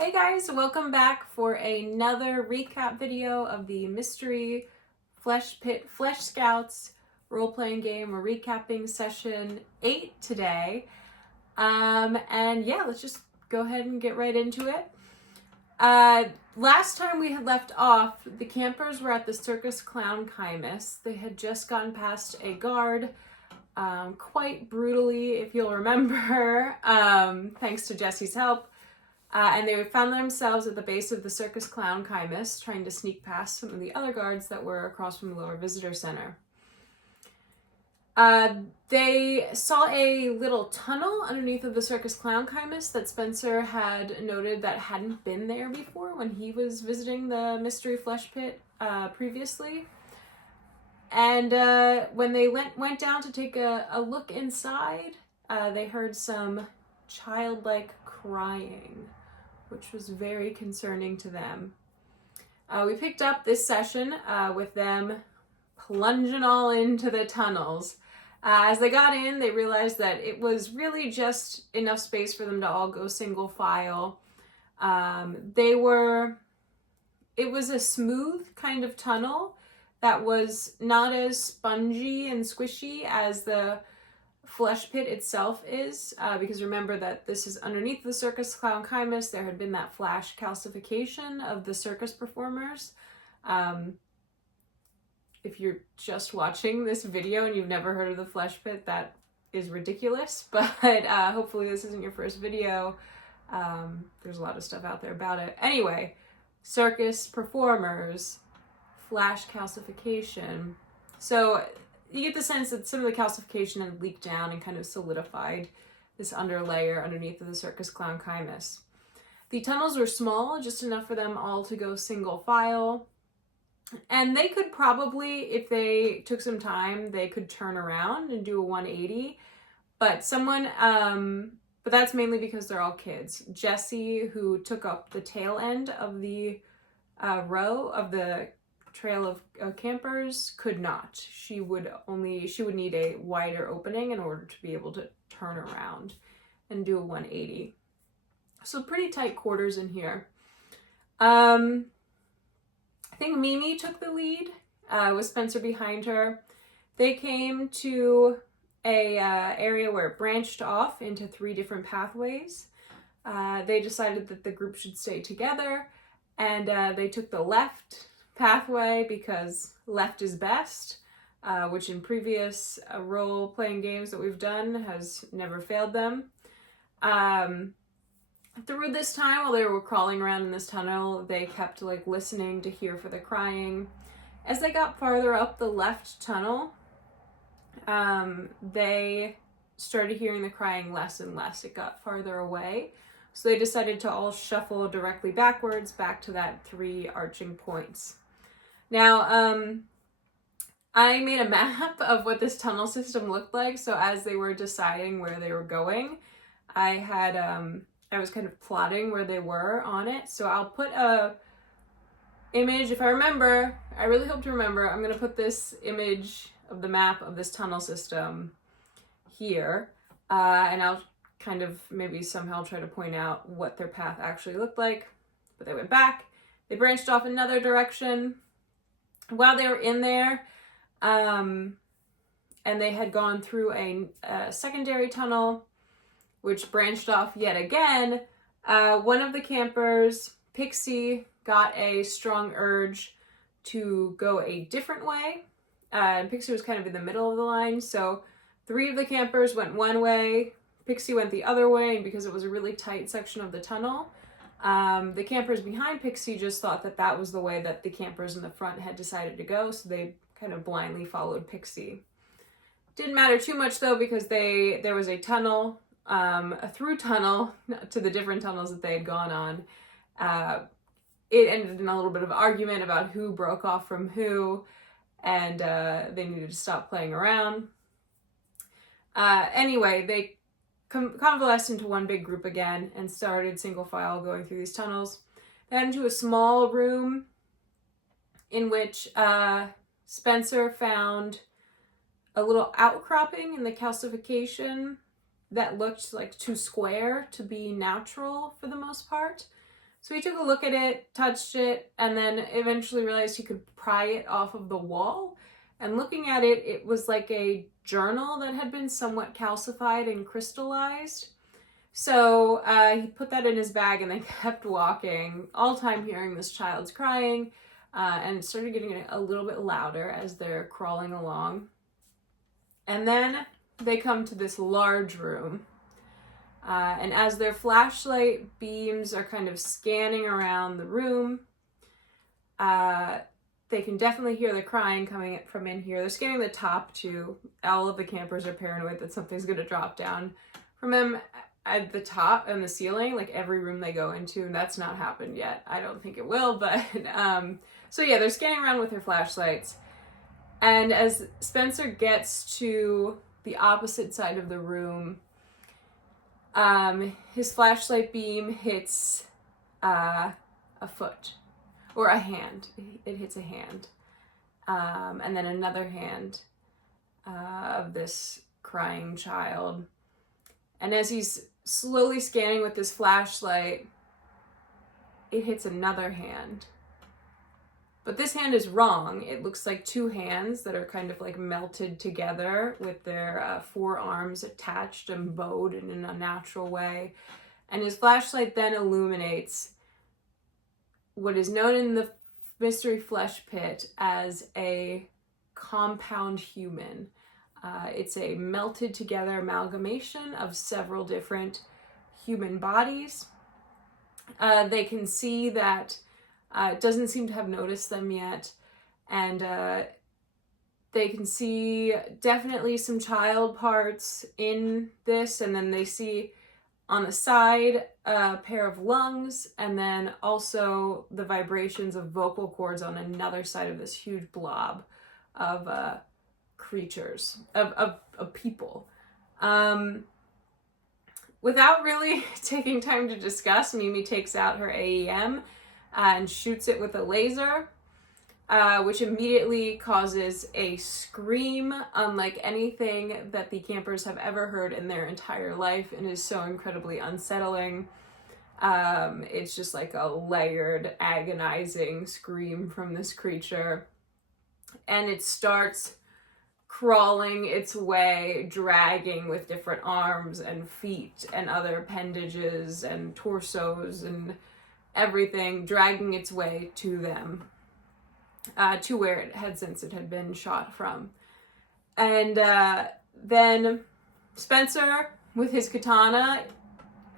Hey guys, welcome back for another recap video of the Mystery Flesh Pit Flesh Scouts role-playing game. We're recapping session 8 today. And yeah, let's just go ahead and get right into it. Last time we had left off, the campers were at the Circus Clown Chimus. They had just gotten past a guard, quite brutally, if you'll remember, thanks to Jesse's help. And they found themselves at the base of the Circus Clown Chimus, trying to sneak past some of the other guards that were across from the lower visitor center. They saw a little tunnel underneath of the Circus Clown Chimus that Spencer had noted that hadn't been there before when he was visiting the Mystery Flesh Pit previously. And when they went down to take a look inside, they heard some childlike crying, which was very concerning to them. We picked up this session with them plunging all into the tunnels. As they got in, they realized that it was really just enough space for them to all go single file. It was a smooth kind of tunnel that was not as spongy and squishy as the flesh pit itself is, because remember that this is underneath the Circus Clown Chimus. There had been that flash calcification of the circus performers. If you're just watching this video and you've never heard of the flesh pit, that is ridiculous, but hopefully this isn't your first video. There's a lot of stuff out there about it. Anyway, circus performers, flash calcification. So you get the sense that some of the calcification had leaked down and kind of solidified this underlayer underneath of the Circus Clown Chimus. The tunnels were small, just enough for them all to go single file. And they could probably, if they took some time, they could turn around and do a 180. But but that's mainly because they're all kids. Jessie, who took up the tail end of the row of the trail of campers, could not. She would need a wider opening in order to be able to turn around and do a 180. So pretty tight quarters in here. I think Mimi took the lead, with Spencer behind her. They came to a area where it branched off into 3 different pathways. They decided that the group should stay together, and they took the left pathway because left is best, which in previous role-playing games that we've done has never failed them. Through this time, while they were crawling around in this tunnel, they kept listening to hear for the crying. As they got farther up the left tunnel, they started hearing the crying less and less. It got farther away. So they decided to all shuffle directly backwards back to that 3 arching points. Now, I made a map of what this tunnel system looked like. So as they were deciding where they were going, I was kind of plotting where they were on it. So I'll put a image, if I remember, I really hope to remember, I'm going to put this image of the map of this tunnel system here. And I'll kind of maybe somehow try to point out what their path actually looked like. But they went back. They branched off another direction. While they were in there, and they had gone through a secondary tunnel, which branched off yet again, one of the campers, Pixie, got a strong urge to go a different way. And Pixie was kind of in the middle of the line, so 3 of the campers went one way, Pixie went the other way, and because it was a really tight section of the tunnel, the campers behind Pixie just thought that that was the way that the campers in the front had decided to go, so they kind of blindly followed Pixie. Didn't matter too much though, because there was a tunnel, a through tunnel to the different tunnels that they had gone on. It ended in a little bit of argument about who broke off from who, and they needed to stop playing around. Anyway, they convalesced into one big group again and started single file going through these tunnels. They got into a small room in which Spencer found a little outcropping in the calcification that looked like too square to be natural for the most part. So he took a look at it, touched it, and then eventually realized he could pry it off of the wall. And looking at it, it was like a journal that had been somewhat calcified and crystallized. So he put that in his bag and then kept walking, all the time hearing this child's crying, and it started getting a little bit louder as they're crawling along. And then they come to this large room. And as their flashlight beams are kind of scanning around the room, they can definitely hear the crying coming from in here. They're scanning the top too. All of the campers are paranoid that something's going to drop down from them at the top and the ceiling, like every room they go into, and that's not happened yet. I don't think it will, but so yeah, they're scanning around with their flashlights. And as Spencer gets to the opposite side of the room, his flashlight beam hits a foot. Or a hand. It hits a hand. And then another hand of this crying child. And as he's slowly scanning with this flashlight, it hits another hand. But this hand is wrong. It looks like two hands that are kind of like melted together with their forearms attached and bowed in an unnatural way. And his flashlight then illuminates what is known in the Mystery Flesh Pit as a compound human. It's a melted together amalgamation of several different human bodies. They can see that it doesn't seem to have noticed them yet, and they can see definitely some child parts in this, and then they see on the side a pair of lungs, and then also the vibrations of vocal cords on another side of this huge blob of creatures, of people. Without really taking time to discuss, Mimi takes out her AEM and shoots it with a laser, which immediately causes a scream unlike anything that the campers have ever heard in their entire life, and is so incredibly unsettling. It's just like a layered, agonizing scream from this creature. And it starts crawling its way, dragging with different arms and feet and other appendages and torsos and everything, dragging its way to them, to where it had since it had been shot from. And then Spencer, with his katana,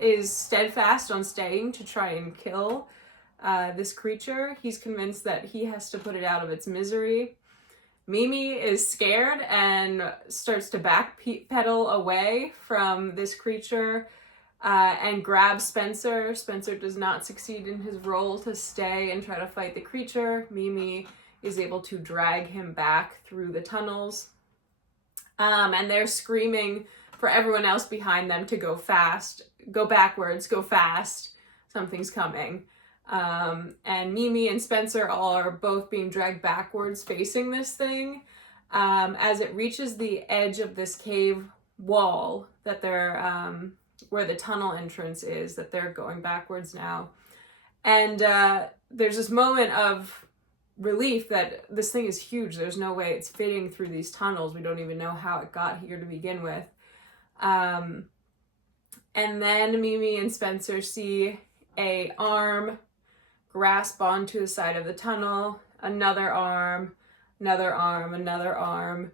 is steadfast on staying to try and kill this creature. He's convinced that he has to put it out of its misery. Mimi is scared and starts to backpedal away from this creature and grabs Spencer. Spencer does not succeed in his role to stay and try to fight the creature. Mimi is able to drag him back through the tunnels. And they're screaming for everyone else behind them to go fast, go backwards, go fast, something's coming. And Mimi and Spencer are both being dragged backwards facing this thing. As it reaches the edge of this cave wall that they're, where the tunnel entrance is, that they're going backwards now. And there's this moment of relief that this thing is huge. There's no way it's fitting through these tunnels. We don't even know how it got here to begin with. And then Mimi and Spencer see a arm grasp onto the side of the tunnel, another arm, another arm, another arm,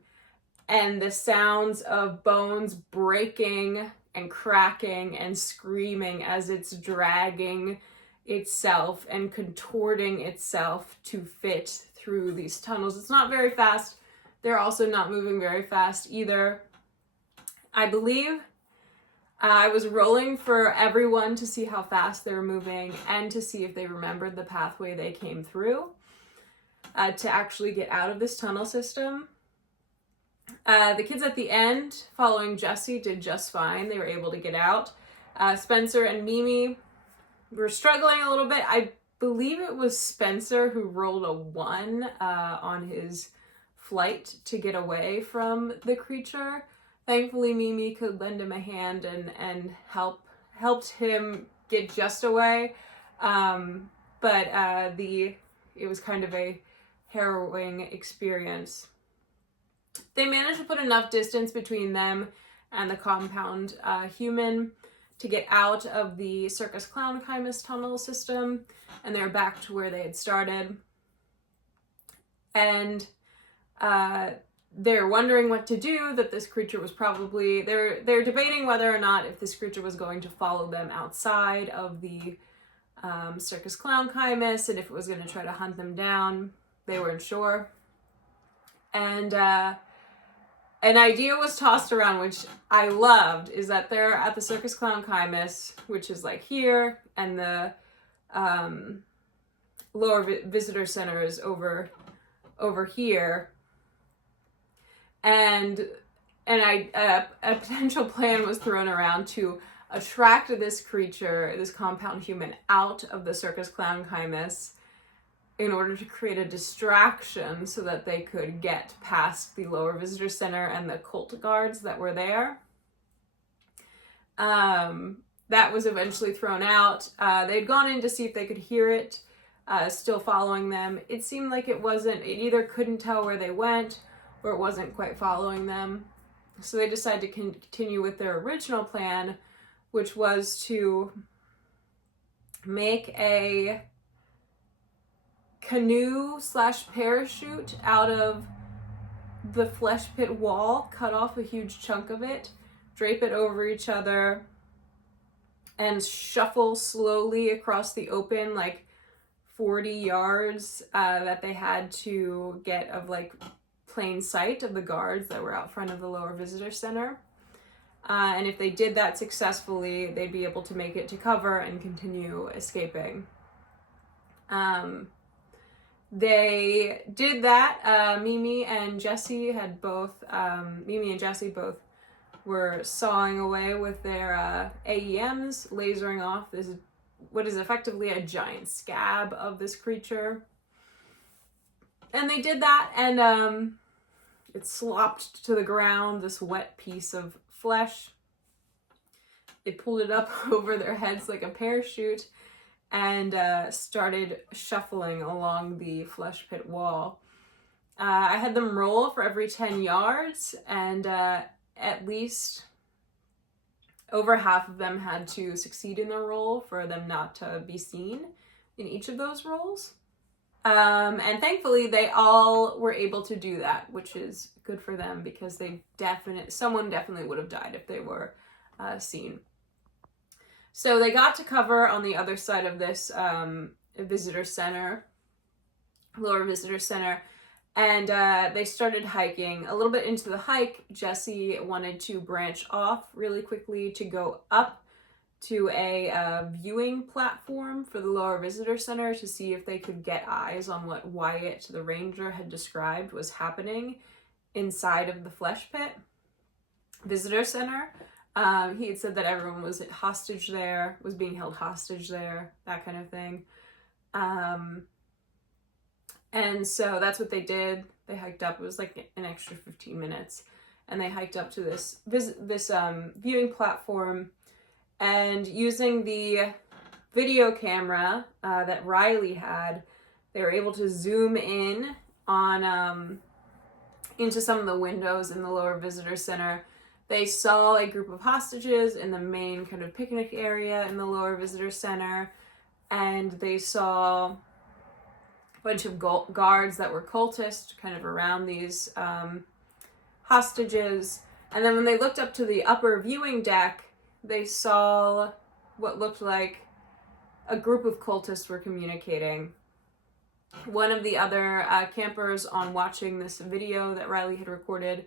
and the sounds of bones breaking and cracking and screaming as it's dragging itself and contorting itself to fit through these tunnels. It's not very fast. They're also not moving very fast either. I believe I was rolling for everyone to see how fast they were moving and to see if they remembered the pathway they came through to actually get out of this tunnel system. The kids at the end, following Jesse, did just fine. They were able to get out. Spencer and Mimi were struggling a little bit. I believe it was Spencer who rolled a 1 on his flight to get away from the creature. Thankfully, Mimi could lend him a hand and helped him get just away. But it was kind of a harrowing experience. They managed to put enough distance between them and the compound human to get out of the Circus Clown Chimus tunnel system, and they're back to where they had started. And they're wondering what to do, that this creature was probably, they're debating whether or not if this creature was going to follow them outside of the Circus Clown Chimus, and if it was going to try to hunt them down. They weren't sure. And an idea was tossed around, which I loved, is that they're at the Circus Clown Chimus, which is like here, and the lower visitor center is over here. And a potential plan was thrown around to attract this creature, this compound human, out of the Circus Clown Chimus in order to create a distraction so that they could get past the lower visitor center and the cult guards that were there. That was eventually thrown out. They'd gone in to see if they could hear it, still following them. It seemed like it either couldn't tell where they went or it wasn't quite following them. So they decided to continue with their original plan, which was to make a canoe/parachute out of the flesh pit wall, cut off a huge chunk of it, drape it over each other, and shuffle slowly across the open, like 40 yards that they had to get of like plain sight of the guards that were out front of the lower visitor center. And if they did that successfully, they'd be able to make it to cover and continue escaping. They did that. Mimi and Jesse both were sawing away with their AEMs, lasering off what is effectively a giant scab of this creature. And they did that, and it slopped to the ground, this wet piece of flesh. They pulled it up over their heads like a parachute and started shuffling along the flesh pit wall. I had them roll for every 10 yards, and at least over half of them had to succeed in their roll for them not to be seen in each of those rolls. And thankfully they all were able to do that, which is good for them, because someone definitely would have died if they were seen. So they got to cover on the other side of this visitor center, lower visitor center, and they started hiking. A little bit into the hike, Jesse wanted to branch off really quickly to go up to a viewing platform for the lower visitor center to see if they could get eyes on what Wyatt, the ranger, had described was happening inside of the flesh pit visitor center. He had said that everyone was being held hostage there, that kind of thing. And so that's what they did. They hiked up. It was like an extra 15 minutes. And they hiked up to this viewing platform. And using the video camera that Riley had, they were able to zoom in on into some of the windows in the lower visitor center. They saw a group of hostages in the main kind of picnic area in the lower visitor center, and they saw a bunch of guards that were cultists kind of around these hostages. And then when they looked up to the upper viewing deck, they saw what looked like a group of cultists were communicating. One of the other campers on watching this video that Riley had recorded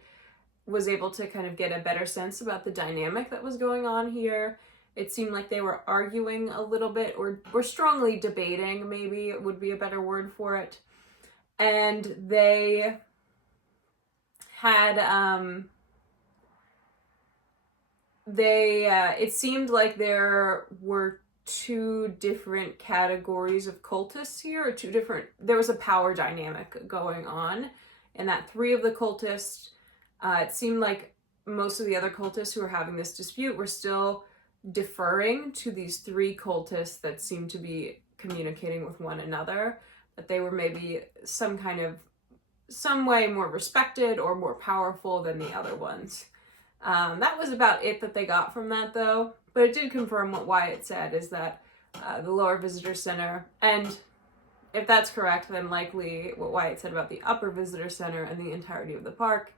was able to kind of get a better sense about the dynamic that was going on here. It seemed like they were arguing a little bit, or strongly debating, maybe it would be a better word for it. And they had, it seemed like there were two different categories of cultists here, there was a power dynamic going on, and that three of the cultists, it seemed like most of the other cultists who were having this dispute were still deferring to these three cultists that seemed to be communicating with one another, that they were maybe some way more respected or more powerful than the other ones. That was about it that they got from that, though. But it did confirm what Wyatt said, is that the lower visitor center, and if that's correct, then likely what Wyatt said about the upper visitor center and the entirety of the park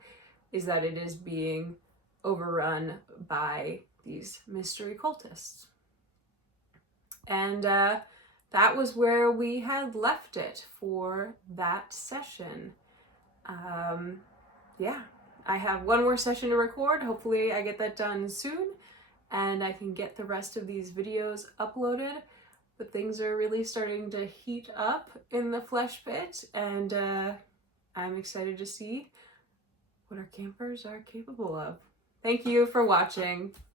is that it is being overrun by these mystery cultists. And that was where we had left it for that session. Yeah, I have one more session to record. Hopefully I get that done soon and I can get the rest of these videos uploaded. But things are really starting to heat up in the flesh pit, and I'm excited to see what our campers are capable of. Thank you for watching.